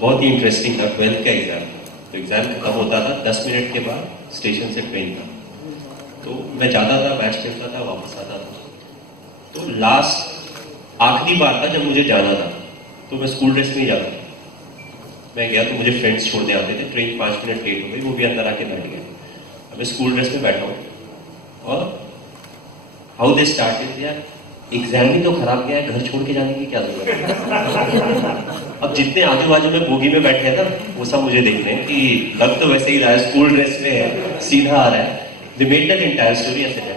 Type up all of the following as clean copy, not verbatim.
बहुत ही इंटरेस्टिंग था। 12th का एग्जाम, तो एग्जाम खत्म होता था 10 मिनट के बाद स्टेशन से ट्रेन था, तो मैं जाता था, मैच खेलता था, वापस आता था। तो लास्ट आखिरी बार था जब मुझे जाना था, तो मैं स्कूल ड्रेस में ही जाता था। मैं गया तो मुझे फ्रेंड्स छोड़ने आते थे, ट्रेन 5 मिनट लेट हो गई, वो भी अंदर आके बैठ गए। अब मैं स्कूल ड्रेस में बैठा हूँ और हाउ दे स्टार्टेड, यार एग्जाम ही तो खराब गया है, घर छोड़ के जाने की क्या जरूरत है। अब जितने आजू बाजू में बोगी में बैठे हैं ना, वो सब मुझे देख रहे हैं कि लग तो वैसे ही रहा है, स्कूल ड्रेस में है, सीधा आ रहा है। They made that entire story ऐसे है।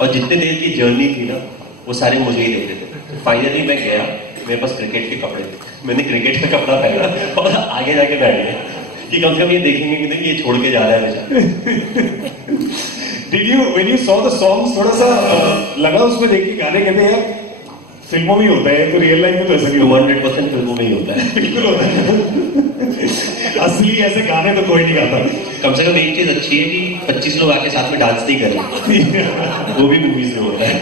और जितने देर की जर्नी थी ना, वो सारे मुझे ही देख रहे थे। फाइनली मैं गया, मेरे पास क्रिकेट के कपड़े थे, मैंने क्रिकेट का कपड़ा पहना और आगे जाके बैठ गया कि कम से कम ये देखेंगे कि नहीं ये छोड़ के जा रहा है मुझे। Did you, when you saw the songs, थोड़ा सा लगा उसमें देख के गाने कहते हैं यार फिल्मों में ही होता है, तो रियल लाइफ में तो ऐसा नहीं होता। 100% फिल्मों में ही होता है। बिल्कुल होता है। असली ऐसे गाने तो कोई नहीं गाता। कम से कम एक चीज अच्छी है कि 25 लोग आके साथ में डांस नहीं करें। वो भी मूवीज में होता है।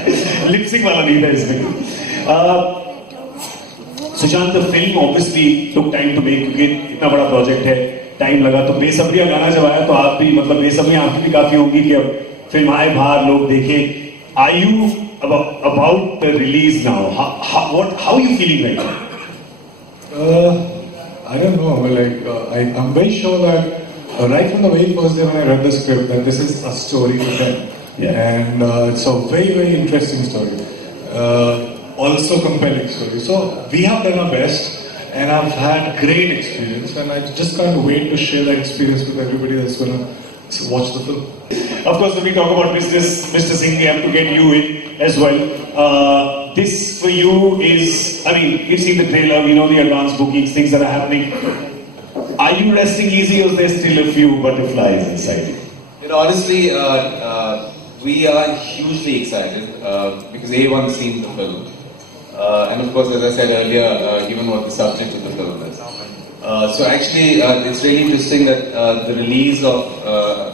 लिपसिंग वाला नहीं था इसमें। Sushant, the film obviously took time to make, क्योंकि इतना बड़ा प्रोजेक्ट है, टाइम लगा। तो बेसब्रियां गाना जब आया तो आप भी, मतलब बेसब्रियां आपकी भी काफी होंगी कि अब फिल्म आए बाहर, लोग देखें। Are you about the release now? How are you feeling right now? I don't know. Like I'm very sure that right from the very first day when I read the script, that this is a story to tell, and it's a very very interesting story. Also compelling story. So we have done our best. And I've had great experience, and I just can't wait to share that experience with everybody that's going to watch the film. Of course, when we talk about business, Mr. Singh, we have to get you in as well. This for you is, I mean, we've seen the trailer, we know the advance bookings, things that are happening. Are you resting easy, or is there still a few butterflies inside you? You know, honestly, we are hugely excited because everyone's seen the film. And of course, as I said earlier, given what the subject of the film is. So actually, it's really interesting that the release of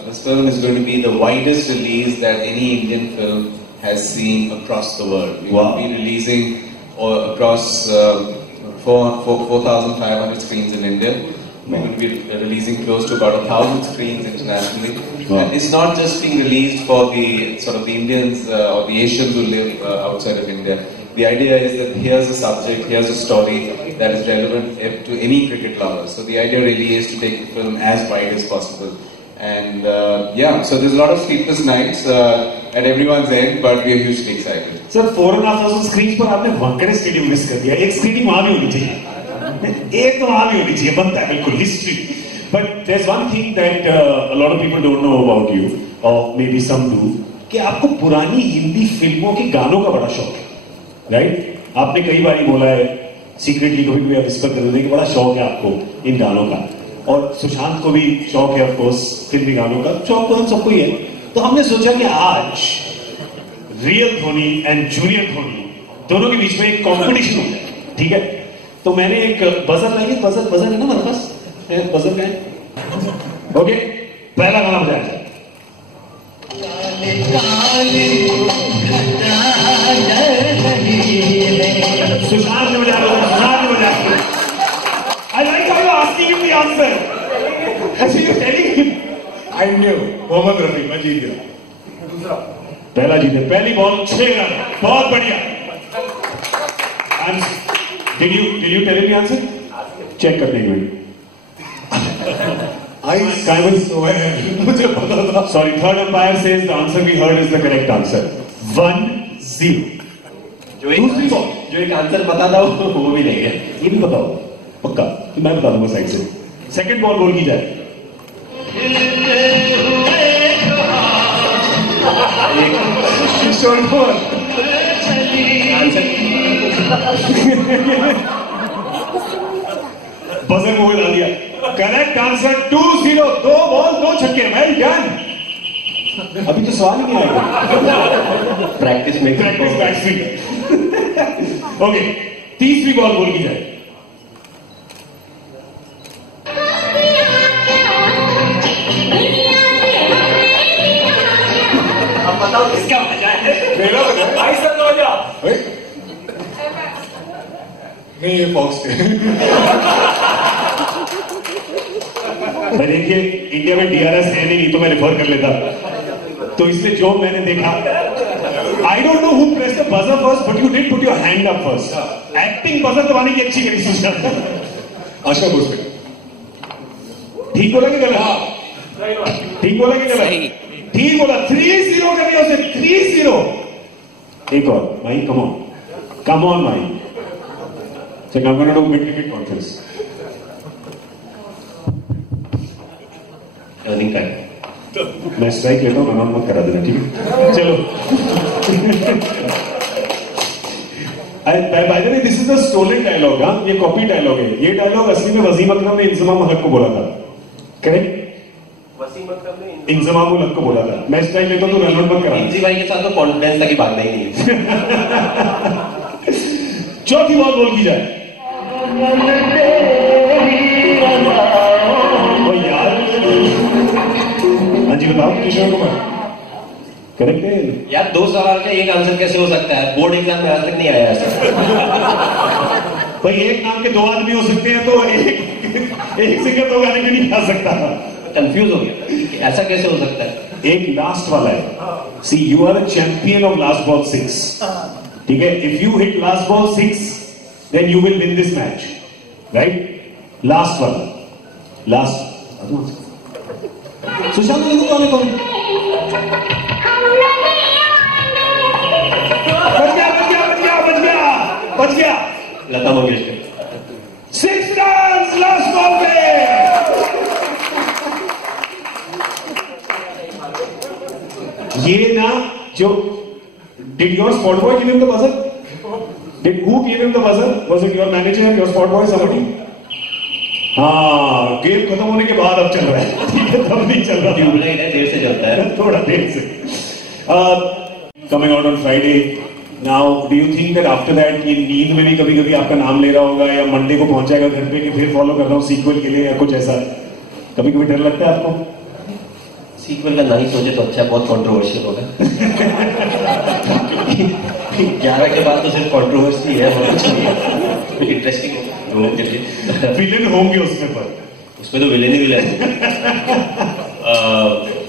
this film is going to be the widest release that any Indian film has seen across the world. We will be releasing across 4,500 screens in India. We're going to be releasing close to about 1,000 screens internationally. And it's not just being released for the sort of the Indians or the Asians who live outside of India. The idea is that here's a subject, here's a story that is relevant to any cricket lover. So the idea really is to take the film as wide as possible. And yeah, so there's a lot of sleepless nights at everyone's end, but we're hugely excited. Sir, 4,500 screens पर आपने Wankhede stadium miss कर दिया। एक screening वहां भी होनी चाहिए, एक तो वहां भी होनी चाहिए, बनता है बिल्कुल history. But there's one thing that a lot of people don't know about you, or maybe some do, कि आपको पुरानी हिंदी फिल्मों के गानों का बड़ा शौक है, राइट? आपने कई बार बोला है, सीक्रेटली कभी भी विस्पर कर देते कि बड़ा शौक है आपको इन गानों का, और सुशांत को भी शौक है ऑफ कोर्स फिल्मी गानों का। शौक तो हम सबको ही है। तो हमने सोचा कि आज real Dhoni and junior Dhoni दोनों के बीच में एक कॉम्पिटिशन हो जाए, ठीक है? तो मैंने एक बजर लाई, बजर है ना हमारे पास, बजर का है। ओके, पहला गाना बजाया जाए। सुशांत ने बजा रहा, सुशांत ने बजा रहा। I like how you're asking him the answer. Actually, you're telling him. I knew. Mohammad Rafi, मैं जीत गया। दूसरा, पहला जीते, पहली बॉल 6 रन, बहुत बढ़िया। Did you tell him the answer? Check करने के लिए। मुझे पता था। Sorry, third umpire says the answer we heard is the correct answer. 1-0. जो एक आंसर पता था वो भी नहीं है। ये भी बताओ पक्का, तो मैं बता दूंगा साइड से। सेकंड बॉल बोल की जाए। बजर को बता दिया। करेक्ट आंसर 2-0, 2 बॉल 2 छक्के, वेल डन। अभी तो सवाल ही नहीं आएगा। Practice batsman. ओके, तीसरी बॉल बोल की जाए। अब बताओ किसका मजा है? मेरा भाई सर हो जा। नहीं, ये फॉक्स के। मैं देखिए इंडिया में DRS है नहीं तो मैं रेफर कर लेता, तो इसलिए जो मैंने देखा, I don't know who pressed the buzzer first but you did put your hand up first. Acting buzzer दबाने की अच्छी करी सुशांत. आशा भोसले ठीक बोला कि गलत? ठीक बोला कि गलत? ठीक बोला. 3-0 कर दिया उसे. 3-0. एक और भाई, कम ऑन भाई. So I'm going to do mid-cricket conference. Earning time. मैं स्ट्राइक लेता हूँ, रन मत करा देना, ठीक है? चलो. By the way, this is a stolen dialogue, हाँ? ये कॉपी डायलॉग है. ये डायलॉग असली में वसीम अकरम ने इंजमाम हक को बोला था. करेक्ट? वसीम अकरम ने इंजमाम हक को बोला था. मैं स्ट्राइक लेता हूँ तो रन मत करा. इंजी भाई के साथ तो कॉन्फिडेंस तक की बात नहीं है. चौथी बात बोल की जाए. यार हाँ जी बताओ. किशोर कुमार करेक्ट है यार. 2 सवाल का एक आंसर कैसे हो सकता है? बोर्ड एग्जाम में आज तक नहीं आया ऐसा. भाई एक नाम के 2 आदमी हो सकते हैं, तो एक सिंगर 2 गाने क्यों नहीं गा सकता? कंफ्यूज हो गया, ऐसा कैसे हो सकता है? एक लास्ट वाला है. See you are a champion of last ball 6. ठीक है? If you hit last ball 6 then you will win this match, right? Last वाला, लास्ट. सुशांत ने गाने कौन? बच गया. Lata Mangeshkar. 6 runs last ball पे. ये ना जो did your spot boy give him the buzzer? Who gave him the buzzer? Was it your manager, your spot boy, somebody? हाँ, गेम खत्म होने के बाद अब चल रहा है. ठीक है, तब नहीं चल रहा. ट्यूबलाइट है, देर से चलता है. थोड़ा देर से. Coming out on Friday. Now, do you think that after that ये नींद में भी कभी-कभी आपका नाम ले रहा होगा या मंडे को पहुंच जाएगा घर पे कि फिर फॉलो कर रहा हूँ सीक्वल के लिए या कुछ ऐसा? कभी-कभी डर लगता है आपको? सीक्वल का नहीं सोचे तो अच्छा, बहुत कंट्रोवर्शियल होगा. 11 के बाद तो सिर्फ कंट्रोवर्सी है, बहुत कुछ नहीं है. इंटरेस्टिंग लोगों के लिए. विलेन होंगे उसमें, पर उसमें तो villain he villain.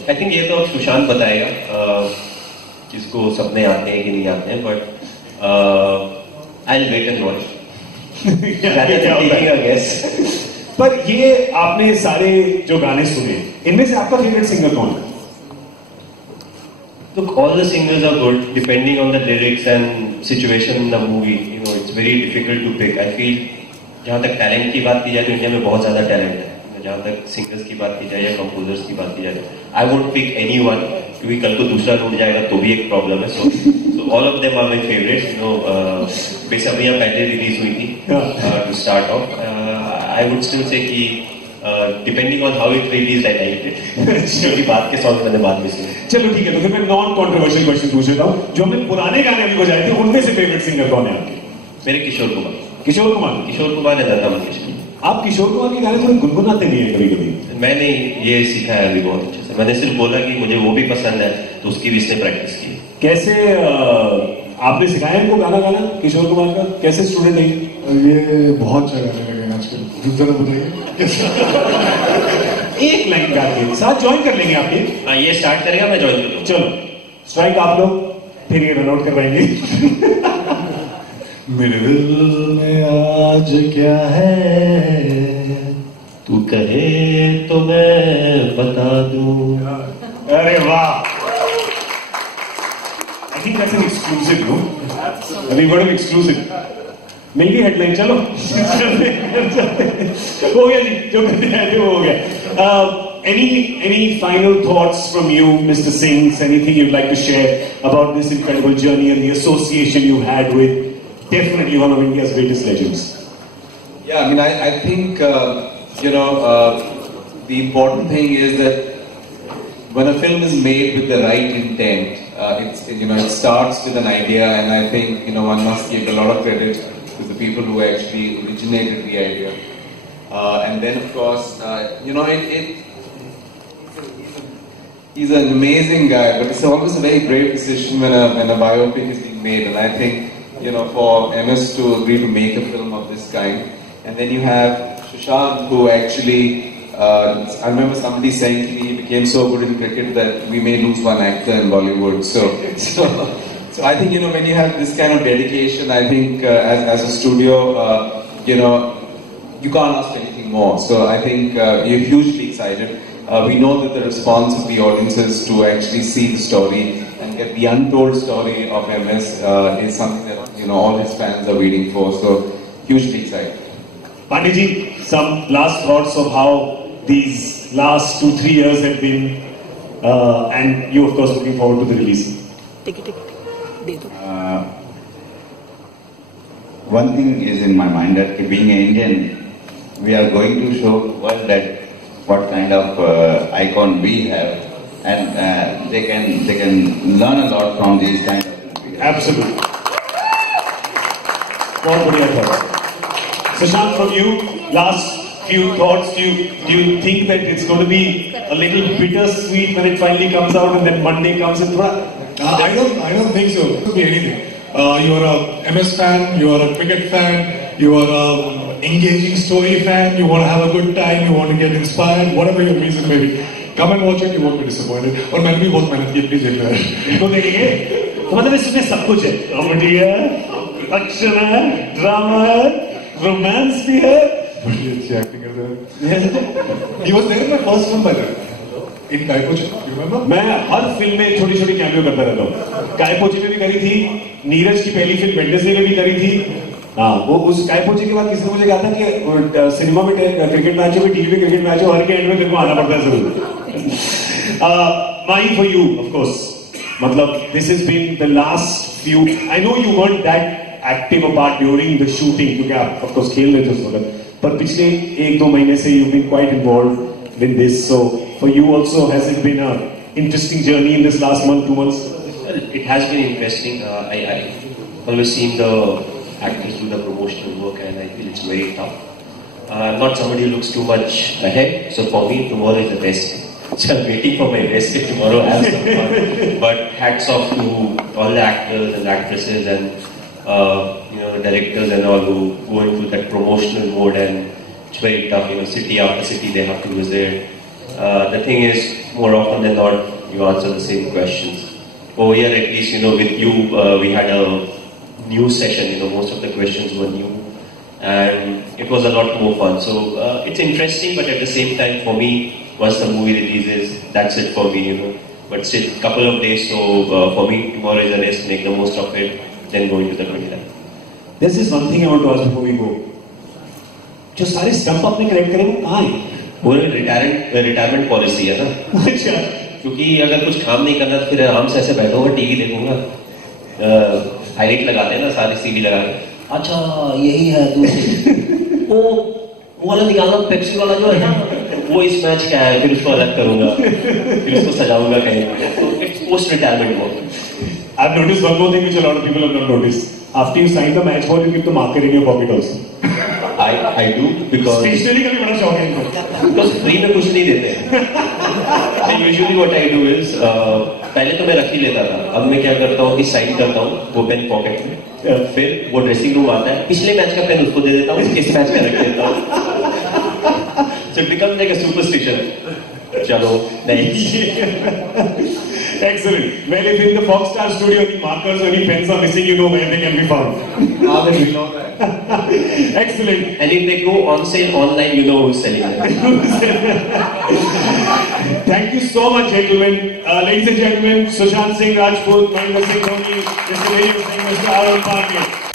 I think ये तो सुशांत बताएगा जिसको सपने आते हैं कि नहीं आते हैं, but I will wait and watch. पर ये आपने सारे जो गाने सुने, इनमें से आपका फेवरेट सिंगर कौन है? Look, all the singers are good depending on the lyrics and situation in the movie. You know, it's very difficult to pick. I feel जहाँ तक टैलेंट की बात की जाए तो इंडिया में बहुत ज्यादा टैलेंट है. जहाँ तक सिंगर्स की बात की जाए या कंपोजर्स की बात की जाए, आई वुड पिक एनीवन, क्योंकि कल को दूसरा रूट जाएगा तो भी एक प्रॉब्लम है. So all of them are my favourites. You know, Besabriyaan पहले रिलीज हुई थी to start off. I would still say कि depending on how it release I like it. क्योंकि बात के सॉन्ग मैंने बाद में सुने. चलो ठीक है, तो फिर मैं नॉन कॉन्ट्रोवर्शियल क्वेश्चन पूछ लेता हूँ. जो हमने पुराने गाने अभी बजाए थे उनमें से फेवरेट सिंगर कौन है आपके? मेरे किशोर कुमार. किशोर कुमार है, लता मंगेशकर. आप किशोर कुमार के गाने थोड़े गुनगुनाते भी हैं कभी कभी. मैंने ये सीखा है अभी बहुत अच्छे से. मैंने सिर्फ बोला कि मुझे वो भी पसंद है, तो उसकी भी इसने प्रैक्टिस की. कैसे आपने सिखाया इनको गाना गाना किशोर कुमार का? कैसे स्टूडेंट है ये? बहुत अच्छा गाने लगे आजकल. जरा बताइए. एक लाइन गा के साथ ज्वाइन कर लेंगे आपके. हाँ, ये स्टार्ट करेगा, मैं ज्वाइन कर लूँ. चलो स्ट्राइक आप लोग, फिर ये रन आउट करवाएंगे. मेरे दिल में आज क्या है, तू कहे तो मैं बता दूं. अरे वाह. I think that's an exclusive. No, अभी बड़ा एक्सक्लूसिव मिल गई हेडलाइन. चलो हो गया जी, जो करते हैं वो हो गया. Any final thoughts from you, Mr. Singh? Anything you'd like to share about this incredible journey and the association you had with definitely one of India's greatest legends? Yeah, I mean, I think the important thing is that when a film is made with the right intent, it starts with an idea, and I think one must give a lot of credit to the people who actually originated the idea. And then, of course, he's an amazing guy, but it's always a very brave decision when a biopic is being made. And I think, for MS to agree to make a film of this kind, and then you have Sushant, who actually I remember somebody saying to me he became so good in cricket that we may lose one actor in Bollywood. So I think, when you have this kind of dedication, I think as a studio, you can't ask anything more. So I think we're hugely excited. We know that the response of the audiences to actually see the story and get the untold story of MS is something that all his fans are waiting for. So hugely excited. Pandiji, some last thoughts of how these last 2-3 years have been, and you of course looking forward to the release. One thing is in my mind that being an Indian, we are going to show the world that what kind of icon we have, and they can learn a lot from these kind of movies. Absolutely. What would you thoughts? Sushant, from you, last few thoughts. Do you think that it's going to be a little bittersweet when it finally comes out and then Monday comes in? I don't think so. It could be anything. You are a MS fan, you are a cricket fan, you are a engaging story fan, you want to have a good time, you want to get inspired, whatever your reason may be. Come and watch it, you won't be disappointed. और मैंने भी बहुत मेहनत की, please enjoy it. इनको देखेंगे तो मतलब इसमें सब कुछ है, कॉमेडी है, एक्शन है, ड्रामा है, रोमांस भी है. बड़ी अच्छी एक्टिंग कर रहे हैं. He was there in my first film by the way. In Kai Po Chi, you remember? मैं हर फिल्म में छोटी-छोटी कैमियो करता रहता हूँ. काय पो ची में भी करी थी, नीरज की पहली फिल्म वेडनेसडे में भी करी थी. हाँ, वो उस काय पो ची के बाद किसी ने मुझे कहा था कि सिनेमा में क्रिकेट मैच हो, टीवी में क्रिकेट मैच हो, हर के एंड में तेरे को आना पड़ता है जरूर. Mine for you, of course. मतलब this has been the last few. I know you weren't that active a part during the shooting क्योंकि आप of course खेल रहे थे उस वक्त. पर पिछले 1-2 महीने से you've been quite involved with this. So for you also, has it been an interesting journey in this last month, 2 months? Well, it has been interesting. I always seen the actors do the promotional work, and I feel it's very tough. I'm not somebody who looks too much ahead, so for me, tomorrow is the best day. So I'm waiting for my best day tomorrow. Have some fun. But hats off to all the actors and actresses and the directors and all who go into that promotional mode, and it's very tough. City after city they have to visit. The thing is, more often than not, you answer the same questions. Over here, at least, with you, we had a new session. Most of the questions were new, and it was a lot more fun. So it's interesting, but at the same time, for me, once the movie releases, that's it for me. But still, couple of days. So for me, tomorrow is a rest. Make the most of it, then go into the 29th. There's this one thing I want to ask before we go. जो सारे stump आपने correct करे वो कहाँ है? वो retirement policy है ना. अच्छा. क्योंकि अगर कुछ काम नहीं करना तो फिर आराम से ऐसे बैठूंगा, टीवी देखूंगा, हाईलाइट लगाते हैं ना, सारी सीडी लगा के. अच्छा यही है दूसरी. वो वाला निकालना, पेप्सी वाला जो है ना, वो इस मैच का है, फिर उसको अलग करूंगा, फिर उसको सजाऊंगा कहीं. तो it's post retirement work. I've noticed one more thing which a lot of people have not noticed. After you sign the match ball, you keep the marker in your pocket also. I do because Stationery का भी बड़ा शौक है इनको. because free में कुछ नहीं देते हैं. So usually what I do is पहले तो मैं रख ही लेता था. अब मैं क्या करता हूँ कि साइन करता हूँ वो पेन पॉकेट में. फिर वो ड्रेसिंग रूम आता है, पिछले मैच का पेन उसको दे देता हूँ, इस मैच का रख देता हूँ. So it becomes like a superstition. चलो नहीं. Excellent. Well, if in the Foxstar studio any markers or any pens are missing, you know where they can be found. Now that we know that. Excellent. And if they go on sale online, you know who's selling them. Thank you so much, gentlemen. Ladies and gentlemen, Sushant Singh Rajput, Mahendra Singh Dhoni, Mr. William Singh, Mr. Aaron Pandey.